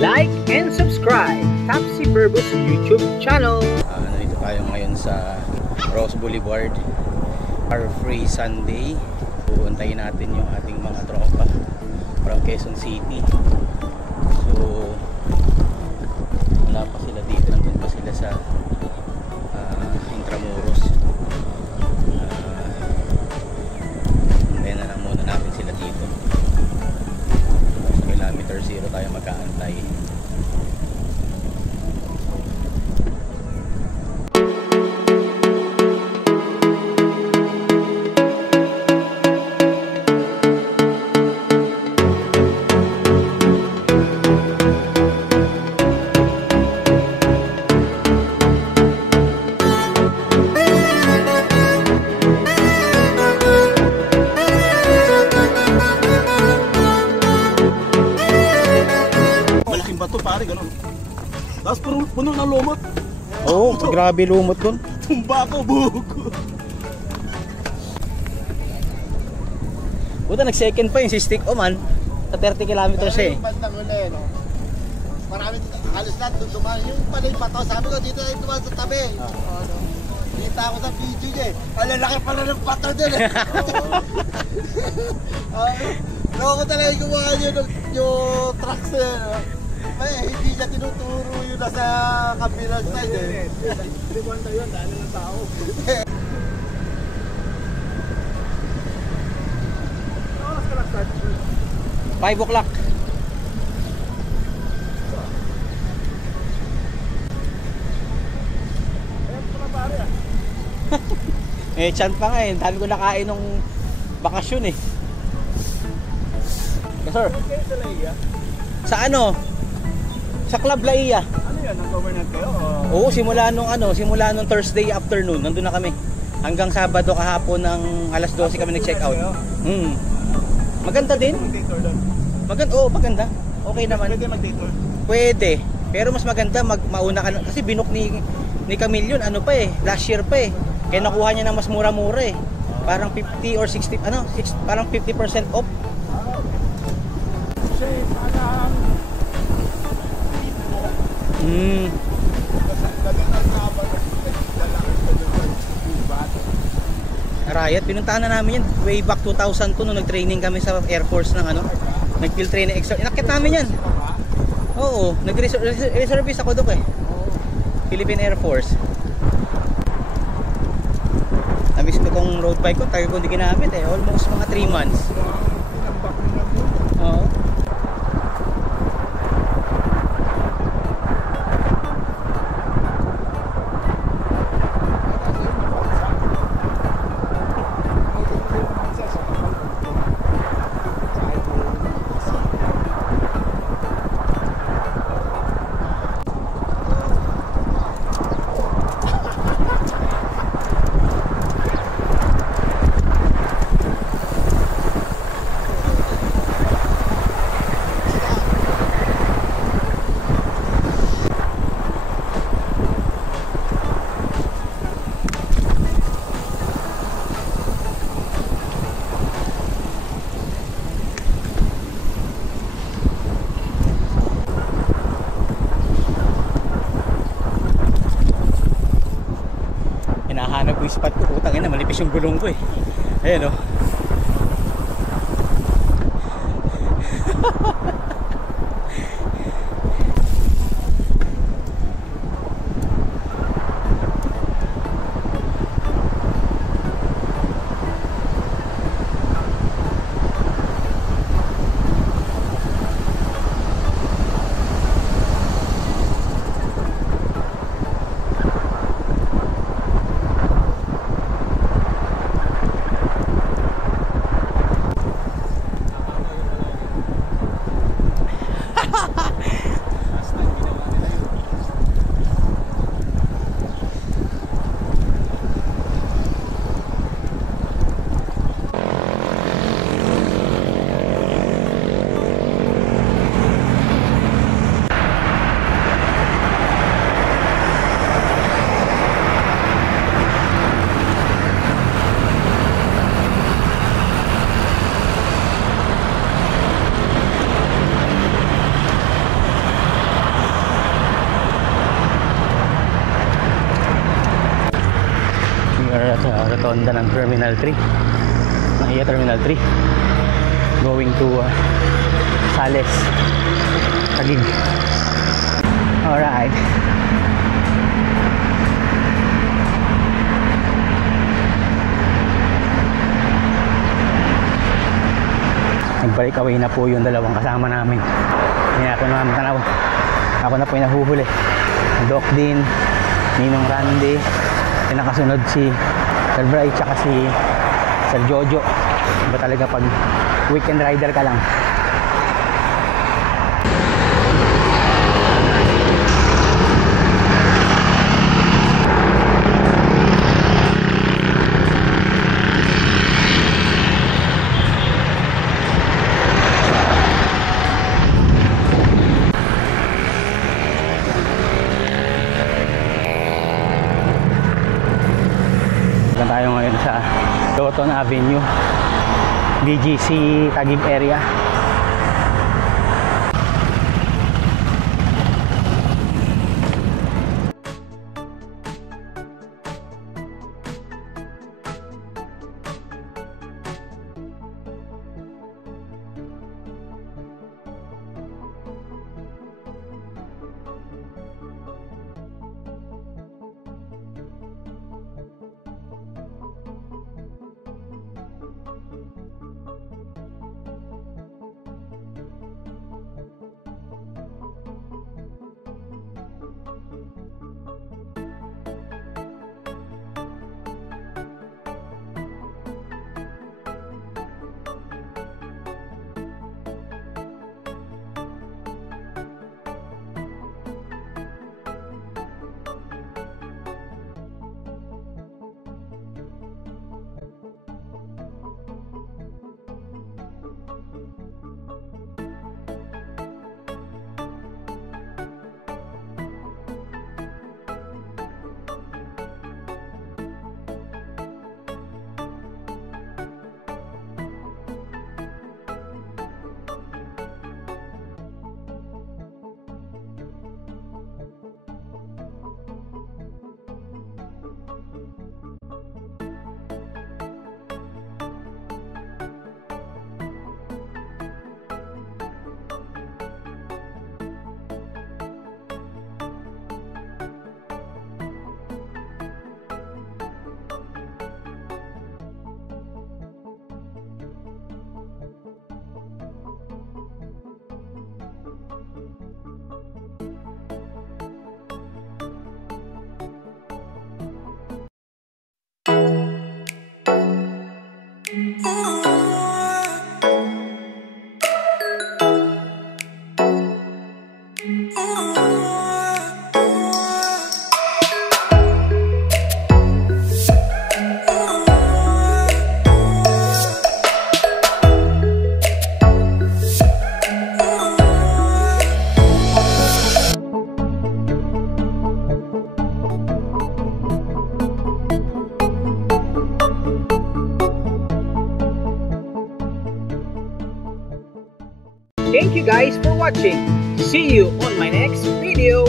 like and subscribe Tapsi Verbos YouTube channel. Nandito tayo ngayon sa Ross Boulevard, Car Free Sunday. Puuntayin natin yung ating mga tropa from Quezon City. So wala pa sila dito, nandun pa sila sa Intramuros. Hintayin na lang muna natin sila dito. Sa kilometer 0 tayo mag-aantay. Tapos puno ng lumot. Oo, grabe lumot dun. Tumba ko, buhok. Buta nag-second pa yung si Stick Oman sa 30 kilometers eh. Yung bandang huli, no? Maraming halos lahat doon dumaan. Yung pala yung pato, sabi ko dito ay dumaan sa tabi. Ano? Kita ko sa video niya eh. Alalaki pala ng pato doon eh. Loko talaga yung gumawa niyo yung trucks eh. Ay, hindi niya tinuturo yun nasa kabilang side eh. Hindi mo na yun, dahil ng tao. 5 o'clock. Eh, chan pa nga eh. Dami ko nakain nung bakasyon eh. Yes, sir. Sa ano? Sa Club Laia. Ano yan? Nag-government kayo? Oo, simula nung Thursday afternoon, nandun na kami. Hanggang Sabado kahapon ng alas 12 kami nag-check out. Maganda din. Maganda. Okay naman. Pwede mag-detour? Pwede. Pero mas maganda mauna ka kasi binok ni Camille yun, ano pa eh, last year pa eh. Kaya nakuha niya ng mas mura-mura eh. Parang 50 or 60, parang 50% off. Kasi parang Riot, pinuntahan na namin yan way back 2002 nung nag-training kami sa Air Force ng nag-field training extra. Inakit namin yan. Oo, nag-reservist ako doon eh. Philippine Air Force. Namiss ko tong road bike ko, tagal ko hindi ginamit eh. Almost mga 3 months. Oo. Hinahanap ko yung spot ko, putang ina, malipis yung gulong ko eh. Ayan o. sa rotonda ng Terminal 3, ng iya Terminal 3, going to Sales, Taguig. Alright. Nagbalik away na po yung dalawang kasama namin. Hindi na po namin tanaw. Ako na po yung nahuhuli. Doc din, Ninong Randy, nakasunod si Sir Bray tsaka si Sir Jojo. Iba talaga pag weekend rider ka lang. Tayo ngayon sa Loton Avenue, BGC Taguig area. Thank you guys for watching. See you on my next video.